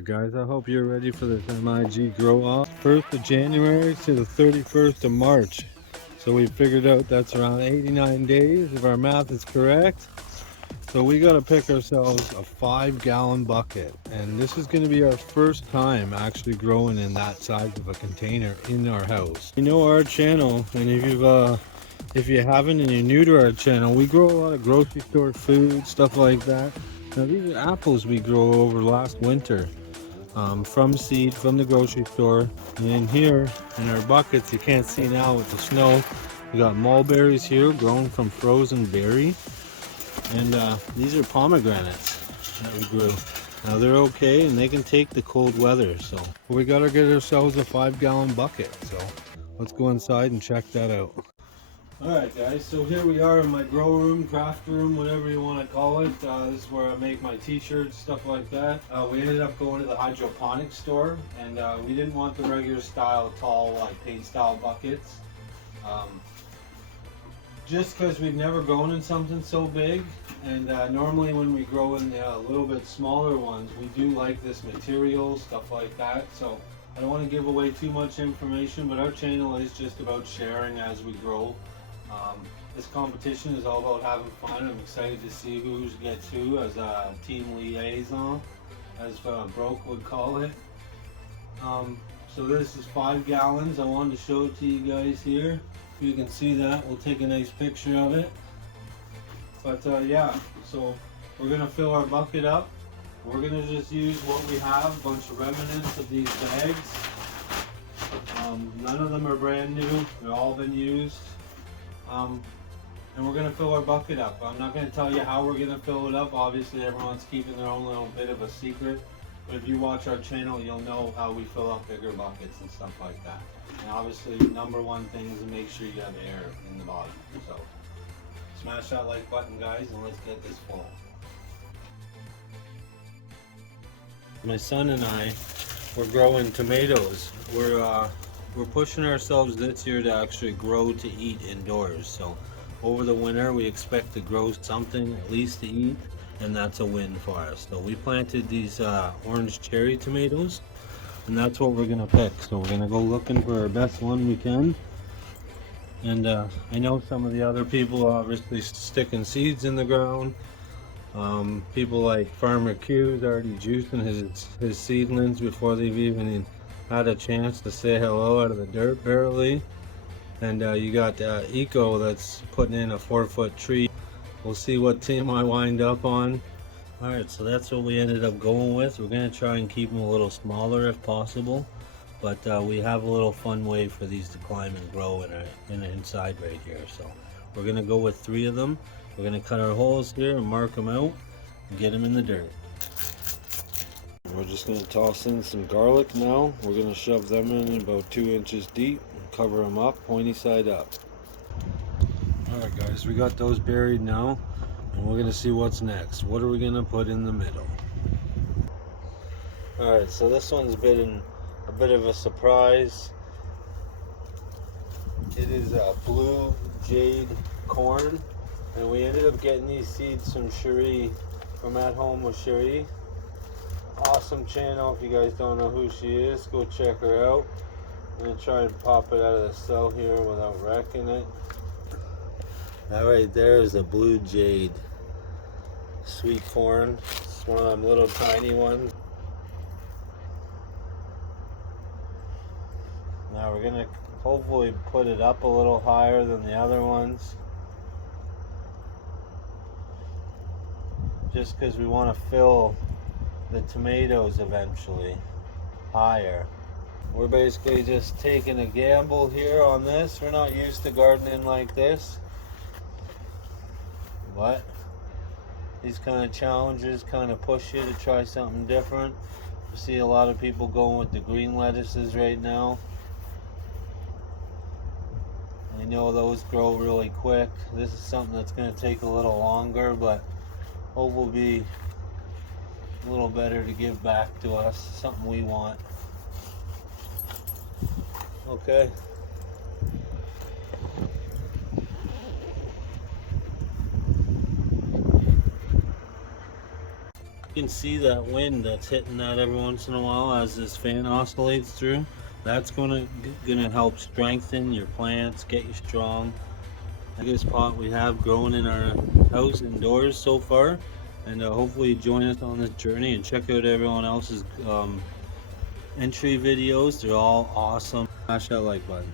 Alright guys, I hope you're ready for this MIG grow off. 1st of January to the 31st of March. So we figured out that's around 89 days if our math is correct. So we got to pick ourselves a 5-gallon bucket. And this is going to be our first time actually growing in that size of a container in our house. You know our channel, and if you haven't and you're new to our channel, we grow a lot of grocery store food, stuff like that. Now these are apples we grow over last winter from seed from the grocery store. And in here in our buckets, you can't see now with the snow, we got mulberries here grown from frozen berry. And these are pomegranates that we grew. Now they're okay and they can take the cold weather. So we gotta get ourselves a 5-gallon bucket. So let's go inside and check that out. Alright guys, so here we are in my grow room, craft room, whatever you want to call it. This is where I make my t-shirts, stuff like that. We ended up going to the hydroponics store, and we didn't want the regular style, tall, like paint style buckets. Just because we've never grown in something so big, and normally when we grow in the little bit smaller ones, we do like this material, stuff like that. So I don't want to give away too much information, but our channel is just about sharing as we grow. This competition is all about having fun. I'm excited to see who gets who as a team liaison, as Broke would call it. So this is 5 gallons. I wanted to show it to you guys here. If you can see that, we'll take a nice picture of it. But yeah, so we're going to fill our bucket up. We're going to just use what we have, a bunch of remnants of these bags. None of them are brand new. They've all been used. And we're going to fill our bucket up. I'm not going to tell you how we're going to fill it up. Obviously everyone's keeping their own little bit of a secret. But if you watch our channel, you'll know how we fill up bigger buckets and stuff like that. And obviously number one thing is to make sure you have air in the bottom. So smash that like button guys, and let's get this full. My son and I, we're growing tomatoes. We're pushing ourselves this year to actually grow to eat indoors. So over the winter we expect to grow something at least to eat, and that's a win for us. So we planted these orange cherry tomatoes, and that's what we're gonna pick. So we're gonna go looking for our best one we can. And I know some of the other people are obviously sticking seeds in the ground. People like Farmer Q is already juicing his seedlings before they've even had a chance to say hello out of the dirt barely. And you got Eco that's putting in a 4-foot tree. We'll see what team I wind up on. Alright, so that's what we ended up going with. We're going to try and keep them a little smaller if possible. But we have a little fun way for these to climb and grow in the inside right here. So we're going to go with 3 of them. We're going to cut our holes here and mark them out and get them in the dirt. We're just going to toss in some garlic now. We're going to shove them in about 2 inches deep and cover them up, pointy side up. Alright guys, we got those buried now, and we're going to see what's next. What are we going to put in the middle? Alright, so this one's been a bit of a surprise. It is a blue jade corn, and we ended up getting these seeds from Cherie, from At Home with Cherie. Awesome channel. If you guys don't know who she is, go check her out. I'm going to try and pop it out of the cell here without wrecking it. That right there is a blue jade sweet corn. It's one of them little tiny ones. Now we're going to hopefully put it up a little higher than the other ones, just because we want to fill the tomatoes eventually higher. We're basically just taking a gamble here on this. We're not used to gardening like this, but these kind of challenges kind of push you to try something different. You see a lot of people going with the green lettuces right now. I know those grow really quick. This is something that's going to take a little longer, but hope will be a little better to give back to us, something we want. Okay. You can see that wind that's hitting that every once in a while as this fan oscillates through. That's gonna help strengthen your plants, get you strong. Biggest pot we have growing in our house indoors so far, and hopefully you join us on this journey and check out everyone else's entry videos. They're all awesome. Smash that like button.